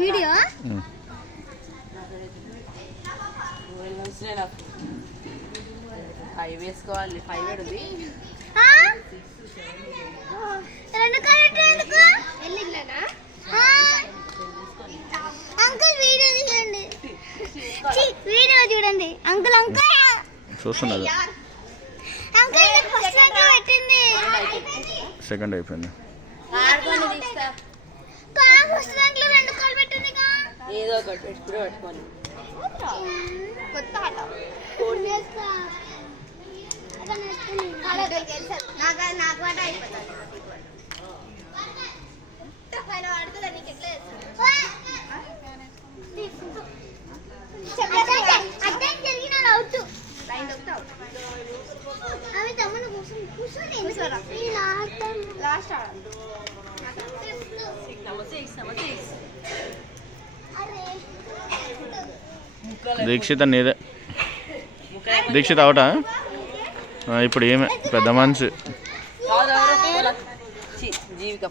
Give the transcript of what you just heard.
Video five వేసుకోవాలి. Five ఉంది. Uncle video తీయండి. వీడియో చూడండి అంకుల్. అంకుల్ చూస్తున్నది. అంకుల్ ఫస్ట్ ర్యాంక్ పెట్టింది. సెకండ్ అయిపోయింది. ఫస్ట్ ర్యాంక్ లో 2 కాల్ పెట్టింది. ఏదో ఒకటి పెట్టుకుని పట్టుకోండి. కొత్త ఆట నాకు ఆట అయిపోతుంది. అవి తమ్ముడు కూర్చొని లాస్ట్ దీక్షిత నీదే. దీక్షిత అవుట. ఇప్పుడు ఏమే పెద్ద మనిషి జీవిక